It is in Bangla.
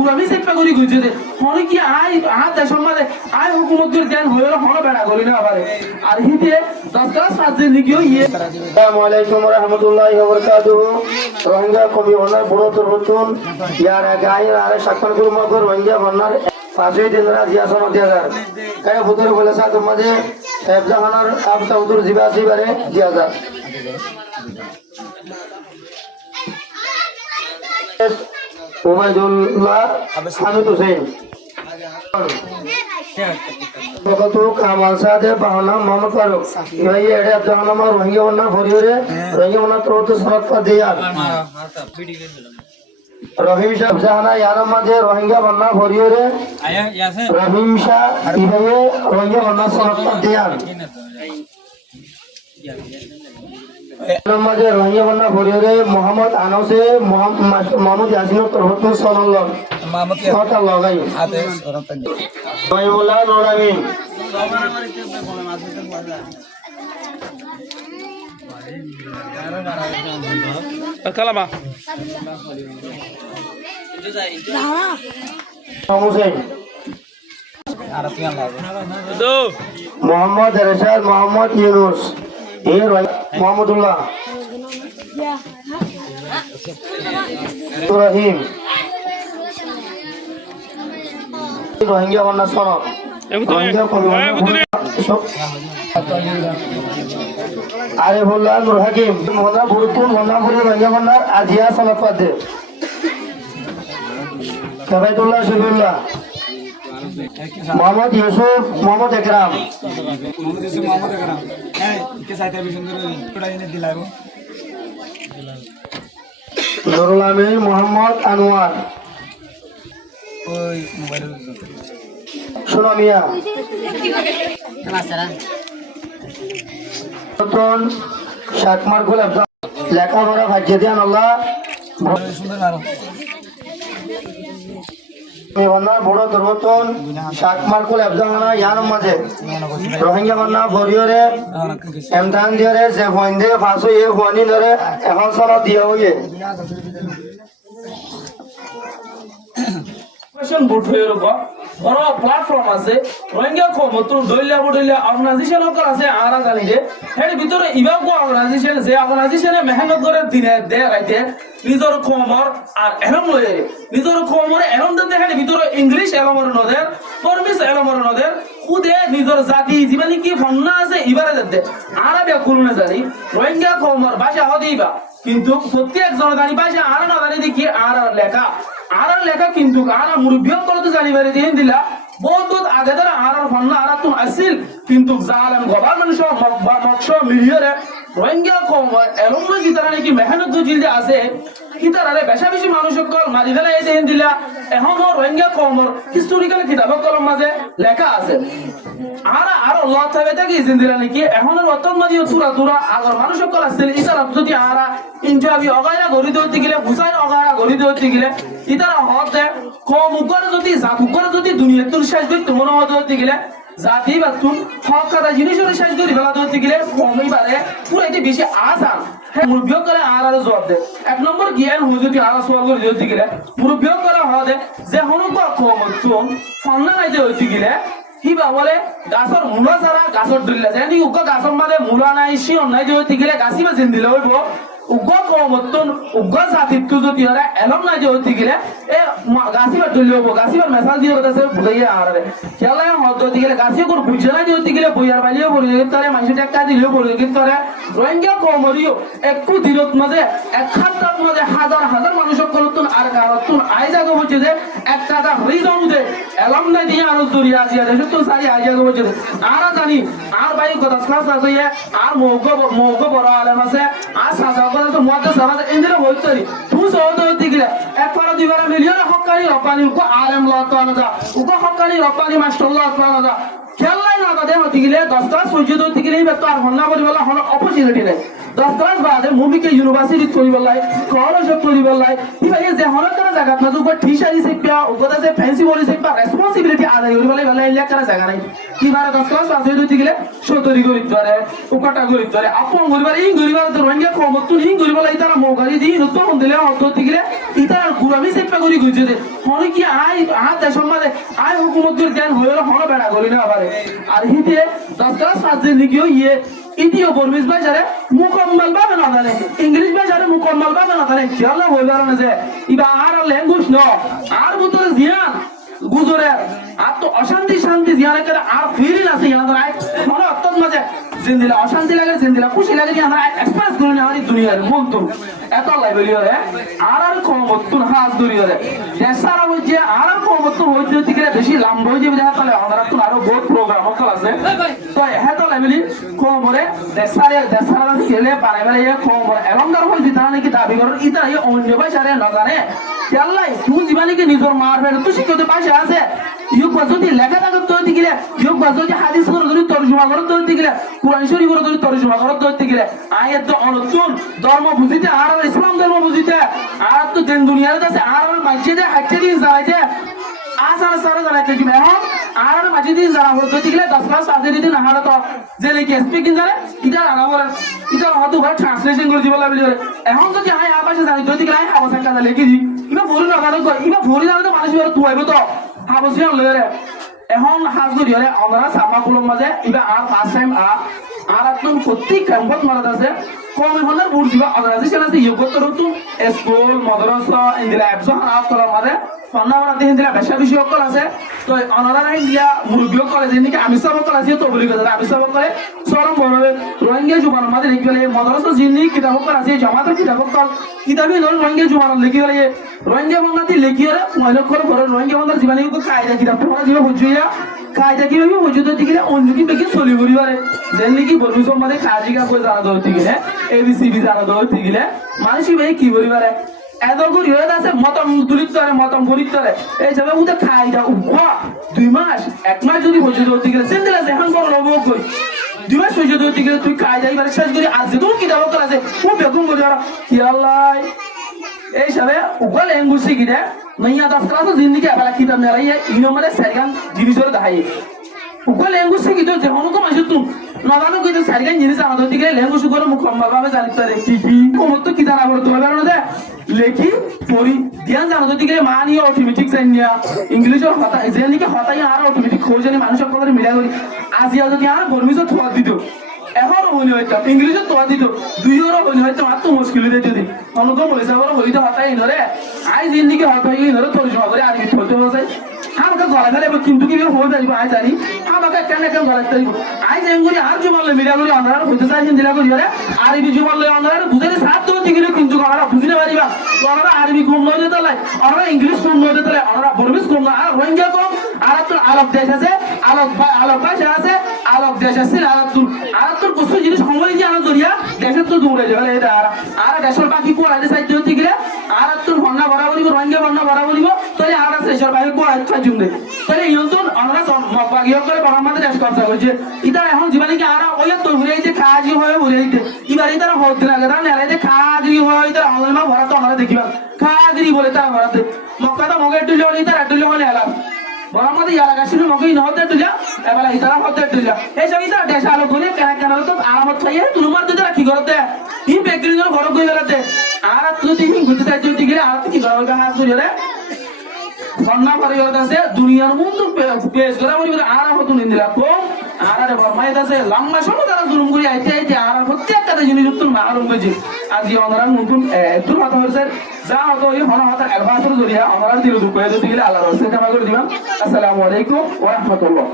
গুলামি চেপা করি গইছে যে হনে কি আই দেশের মাঝে আই হুকুমতের জ্ঞান হইলো হনে বেড়া করি না পারে আর হিতে 10 ক্লাস 5 দিন গিয়ে আসসালামু আলাইকুম ওয়া রাহমাতুল্লাহি ওয়া বারাকাতুহু রোহিঙ্গা কমি ওনার বড় তরুণ ইয়ার গায় আর শাকপান গুলো মগর রোহিঙ্গা বন্নার 5 দিন রাজিয়া সমাজ দিয়ার কায় ফুতুর বলে সাথে মাঝে জাহানার আব সাউদুর জিবাসি বারে দিয়াজা ওবাইদুল্লাহ হামিদ হোসেন বকতু কামাল সাদে বাহনা মোহাম্মদ ফারুক এই এড়ে জাহানামা রোহিঙ্গা বন্না ভরিরে রোহিঙ্গা বন্না তো সরত পা দিয়ার রহিম শাহ জাহানা ইয়ার মাঝে রোহিঙ্গা বন্না ভরিরে রহিম শাহ ইভাবে রোহিঙ্গা বন্না সরত পা দিয়ার মাঝে রোহিঙ্গা বন্না ভরিরে মোহাম্মদ আনসে মোহাম্মদ ইয়াসিন তরহত সাল্লাল্লাহ কথা লাগাই মাইমুল্লাহ নুরামিন কালামা হোসেন মোহাম্মদ রেশাদ মোহাম্মদ ইউনুস মোহাম্মদুল্লাহ ইব্রাহিম রোহিঙ্গা বন্যা সনদ রোহিঙ্গা আরিফুল্লাহ নুর হাকিম মোহাম্মদ বুরুতুন মোহাম্মদ রোহিঙ্গা বন্যার আজিয়া সনদ পাদ্দে সাবাইতুল্লাহ শফিউল্লাহ মোহাম্মদ ইউসুফ মোহাম্মদ একরাম নুরুল আমিন মোহাম্মদ আনোয়ার সোনামিয়া শাকমার্কুল লেখাপড়া ভাগ্য দিয়ান আল্লাহ বড় দুর্বতন শাকমার্কুল আফজানা ইয়ার মাঝে রোহিঙ্গা বন্যা ভরিয়রে এমদান দিয়রে যে ফইন্দে ফাঁসো এ ফনি ধরে এখন সর দিয়া হইয়ে বুট হয়ে বড় প্ল্যাটফর্ম আছে রোহিঙ্গা ক্ষমতা দইলা বড়ইলা অর্গানাইজেশন আছে আরা জানি রে এর ভিতরে ইবাগ অর্গানাইজেশন যে অর্গানাইজেশনে মেহনত করে দিনে দে রাইতে নিজর ক্ষমর আর এরম লয়ে নিজর ক্ষমরে এরম দে এর ভিতরে ইংলিশ এলমর নদের পরমিস এলমর নদের খুদে নিজর জাতি জীবনী কি ফন্না আছে ইবারে দে আরবে কোনে জানি রোহিঙ্গা ক্ষমর ভাষা হদিবা কিন্তু প্রত্যেক জন জানি ভাষা আর না জানি দেখি আর লেখা কিন্তু আর মুরব্বিও করতে জানিবারে দিন দিলা বহুত আগে ধরে আর ফন্না আর তো আসিল কিন্তু জালেম গভর্নমেন্ট সব মকশ মিলিয়রে রোহিঙ্গা কম এরম জিতারা নাকি মেহনত জিলদে আছে কিতারারে বেশা বেশি মানুষ কল মারি ফেলা এই দিন দিলা এখন রোহিঙ্গা কম হিস্টোরিক্যাল কিতাব কলম মাঝে লেখা আছে আর আল্লাহ থাকবে তাকে জিন্দিরা নাকি এখন রতন মাদি তুরা আগর মানুষ কল আসছিল ইতারা যদি আরা ইন্টারভিউ অগায়রা গড়ি দিতে গেলে হুসাইন অগায়রা গড়ি দিতে গেলে ইতারা হতে কম উপরে যদি জাকুরে যদি দুনিয়া তুল শেষ করতে মনে হতে গেলে জাতি বা তুল হক কথা জিনিসের শেষ করে ফেলা ধরতে গেলে কমইবারে পুরো এটি বেশি আসান হ্যাঁ মুরব্বিও করে আর জবাব দে এক নম্বর জ্ঞান হুই যদি আর সোয়াল করে ধরতে গেলে মুরব্বিও করে হদে যে হনুকা কম ফন্না নাইতে হইতে গেলে কিবা বলে গাছর মূলা ছাড়া গাছর দলিলা যেন উগ্র গাছর মাঝে মূলা নাই শিয়ন নাই যে হইতে গেলে গাছি বা দিলে হইব উগ্র কমতন উগ্র জাতিত্ব যদি হরে এলম নাই যে হইতে গেলে এ গাছিবার দলি হবো গাছিবার মেসাল দিয়ে হতেছে বুঝাইয়া আরে খেলা হতে গেলে গাছি করে বুঝে নাই যে হইতে গেলে বইয়ার বালিও পড়ে কিন্তু মানুষের টাকা দিলেও পড়ে কিন্তু রোহিঙ্গা কমরিও একটু দিনত মাঝে এক খাতার মাঝে হাজার হাজার মানুষের করতুন আর কারতুন আই জায়গা বলছে যে একটা রিজন দে এলম নাই দিয়ে আরো জড়িয়ে আসিয়া দেশে তো সারি আই জায়গা বলছে আর জানি আর ভাই কথা ক্লাস আছে আর মৌগ বড় আলেম আছে আর সাজা কথা তো মধ্যে সারা ইন্দ্র হইতে তুই সহজ হইতে গেলে একবার দুইবার মিলিয়ন হকানি রপ্তানি উকো আলেম লত আনা উকো হকানি রপ্তানি মাস্টার লত আনা খেলাই না কথা হইতে গেলে 10 ক্লাস পর্যন্ত হইতে গেলে তো আর হন্না করি বলা হন অপরচুনিটি নাই 10 ক্লাস বাদে মুমিকে ইউনিভার্সিটি করি বললাই কলেজ করি বললাই ইবাই যে হনত করা জায়গা না যুগ ঠিসারি শিক্ষা ওগদা যে ফ্যান্সি বলি শিক্ষা রেসপন্সিবিলিটি আদায় করি বললাই বললাই ইলা করা জায়গা নাই কি বারে 10 ক্লাস পাস হই দিতে গেলে সতরি করি ধরে উকাটা করি ধরে আপন গরিবার ইন গরিবার তো রঙ্গিয়া কমতুন ইন গরি বললাই তারা মোগারি দি নতো হন দিলে হত দিতে গেলে ইতার গুরামি শিক্ষা করি গইছে যে হন কি আই দেশের মাঝে আই হুকুমতের জ্ঞান হইলো হন বেড়া করি না পারে আর হিতে 10 ক্লাস পাস যে লিখিও ইয়ে ইতিও বর্মিস ভাষারে মুকম্মল ভাবে না জানে ইংলিশ ভাষারে মুকম্মল ভাবে না জানে খেলা হই পারে যে ইবা আর ল্যাঙ্গুয়েজ ন আর ভিতরে জিয়ান গুজরে আর তো অশান্তি শান্তি জিয়ানে করে আর ফিরিল আছে ইয়াদের আই মনে অত্যন্ত মাঝে জিন্দিলা অশান্তি লাগে জিন্দিলা খুশি লাগে ইয়াদের আই এক্সপ্রেস করে না আমাদের দুনিয়ার মন্ত এত লাইব্রেরি রে আর কমতুন হাত দূরি রে দেশারা হইছে আর কমতুন হইছে দিকে বেশি লম্বা হয়ে যাবে দেখা তাহলে আমাদের তো আরো বহুত প্রোগ্রাম হকল আছে তো এত লাইব্রেরি কমরে দেশারা খেলে পারে পারে কমরে এলঙ্গার হইছে তারা নাকি দাবি করেন ইতা এই অন্য ভাষারে না জানে আল্লাহ তুই জীবনীকে নিজের মার ফেলে তুই শিখতে পাশে আছে ইউক যদি লেখা থাকে তো দিগিলে ইউক যদি হাদিস করে যদি তরজমা করে তো দিগিলে কুরআন শরীফ করে যদি তরজমা করে তো দিগিলে আয়াত তো অনুতুন ধর্ম বুঝিতে আর ইসলাম ধর্ম বুঝিতে আর তো দিন দুনিয়াতে আছে আর মসজিদে হাঁটতে দিন যাইতে আসার সারা জানাইতে কি এখন আর মসজিদে যারা হতো দিগিলে 10 ক্লাস আগে দিতে না হারা তো যে লিখে স্পিকিং জানে এটা আনা বলে এটা হয়তো ভাই ট্রান্সলেশন করে দিব লাগবে এখন যদি আই আপাশে জানি তো দিগিলে আই আবাস কাজে লিখে দি ইবা ভরি না ভালো কই ইবা ভরি না তো মানুষ তুই আইবো তো হাবসিয়ান লরে এখন হাজ করি হলে আমরা সামাগুলোর মাঝে ইবা আর ফার্স্ট টাইম আর একদম প্রত্যেক ক্যাম্পাস মারাত আছে কমে বলার বুঝ দিবা অর্গানাইজেশন আছে ইয়োগত রতু স্কুল মাদ্রাসা ইন্দিরা অ্যাপস হাফ করার মাঝে ফন্নাওরা দেন দিলা বেশা বেশি অকল আছে তো অনারা ইন্ডিয়া মুরগিও কলেজ এদিকে আমি সব কলেজ তো বলি কথা আমি সব করে সরম বড় রোহিঙ্গা জুবান মাঝে লিখি গেলে মাদ্রাসা জিনি কিতাব কল আছে জামাতের কিতাব কল কিতাবই নল রোহিঙ্গা জুবান লিখি গেলে রোহিঙ্গা বাংলাতে লিখি গেলে মহিলা করে বড় রোহিঙ্গা বাংলা জীবনে কায়দা কিতাব পড়া জীবন বুঝিয়া কায়দা কিভাবে বুঝিয়ে দিকে অন্য কি বেশি চলি পরিবারে যেন নাকি বর্মি সম্বন্ধে কাজি কাপ করে জানা ধরতে গেলে এবিসিবি জানা ধরতে গেলে মানুষ কি পরিবারে এত করি হয়ে আছে মতম তুলিত করে মতম গরিব করে এই যাবে উঠে খাই দাও 2 মাস 1 মাস যদি হয়ে ধরতে গেলে সেন্দেল আছে এখন বড় লোক কই 2 মাস হয়ে ধরতে গেলে তুই খাই যাই বারে শেষ করি আজ যে তোর কি দাও করে আছে ও বেগুন করে আর কি আল্লাহ এই সবে উগল এঙ্গুসি কি দে নইয়া 10 ক্লাস জিন্দেগি আবার কিতাব মেলাইয়া ইনো মানে সাইগান জিনিসের দেখাই উগল এঙ্গুসি কি তো যে হনো তো মাসে তুই নবানো কই তো সাইগান জিনিস আমাদের দিকে লেঙ্গুসি করে মুকম্মল ভাবে জানিতে পারে কি কোমত তো কি জানা বড় তো হবে না লেখি পড়ি ধ্যান জানো যদি গেলে মানি অটোমেটিক জানিয়া ইংলিশের কথা যেনিকে হতাই আর অটোমেটিক খোঁজ জানি মানুষের কথা মিলা করি আজিয়া যদি আর বর্মিজত থোয়া দিত এখন হইনি হয়তো ইংলিশত থোয়া দিত 2 ইউরো হইনি হয়তো মাত্র মুশকিল হয়ে যদি অনুকম হইছে বড় হইতো হতাই নরে আই যেনিকে হতাই নরে তরজমা করে আরবি থতে হইছে আমাকে গলা ফেলে কিন্তু কি হয়ে যাইব আই জানি আমাকে কেন কেন গলা তাইব আই যেঙ্গুরি আর জুমালে মিলা করি আমরা হইতে চাইছেন দিলা করি আরে আরবি জুমালে আমরা বুঝারে সাত তো দিগিলে কিন্তু আমরা বুঝিতে পারিবা আমরা আরবি কম নয় দিতে লাই আমরা ইংলিশ কম নয় দিতে লাই আমরা বর্মিস কম না আর রোহিঙ্গা কম আর তো আরব দেশ আছে আরব ভাষা আছে আরব দেশ আছে আর তো কিছু জিনিস সময় দিয়ে আনা জরিয়া দেশের তো দূরে যাবে এটা আর দেশের বাকি কোয়াইতে সাইতে হতে গেলে আর তো ভান্না বরাবরি রোহিঙ্গা ভান্না বরাবরি তাহলে আর আছে দেশের বাইরে কোয়াইতে কাজুমে তাহলে ইয়ন্তন আমরা মগবাগিও করে বাংলাদেশ দেশ কথা কইছে এটা এখন জীবনে কি আর ওই তো ঘুরেইতে কাজই হয় ঘুরেইতে এবারে তারা হতে লাগে না নেলাইতে কাজই হয় তারা অনলাইন ভরা তো আমরা দেখিবা কাজই বলে তারা ভরাতে মক্কাটা মগে টুলে হলি তারা টুলে হলে এলা বরামতে ইয়ালা গাছিনো মগে নহতে টুলে এবারে ইতারা হতে টুলে এই সব ইতারা দেশ আলো করে কেন কেন তো আরামত খাইয়ে তুলমার তো তারা কি করতে ই বেকরি জন ঘর কই গেলাতে আর তুই তিন গুতে চাই তুই গেলে আর কি করবে হাত ধরে রে সন্না পরিবার আছে দুনিয়ার মধ্যে পেশ করা পরিবার আর হতো নিন্দিলা কম আর বর্মায় আছে লম্বা সময় তারা জুলুম করে আইতে আর প্রত্যেকটা জিনিস উত্তর মারুম গেছে আজ এই অনরান নতুন একটু কথা হয়েছে যা হতো এই হনা হতা অ্যাডভান্সের জরিয়া অনরান দিল দুঃখ হয়ে গেলে আল্লাহর রাস্তায় কামা করে দিলাম আসসালামু আলাইকুম ওয়া রাহমাতুল্লাহ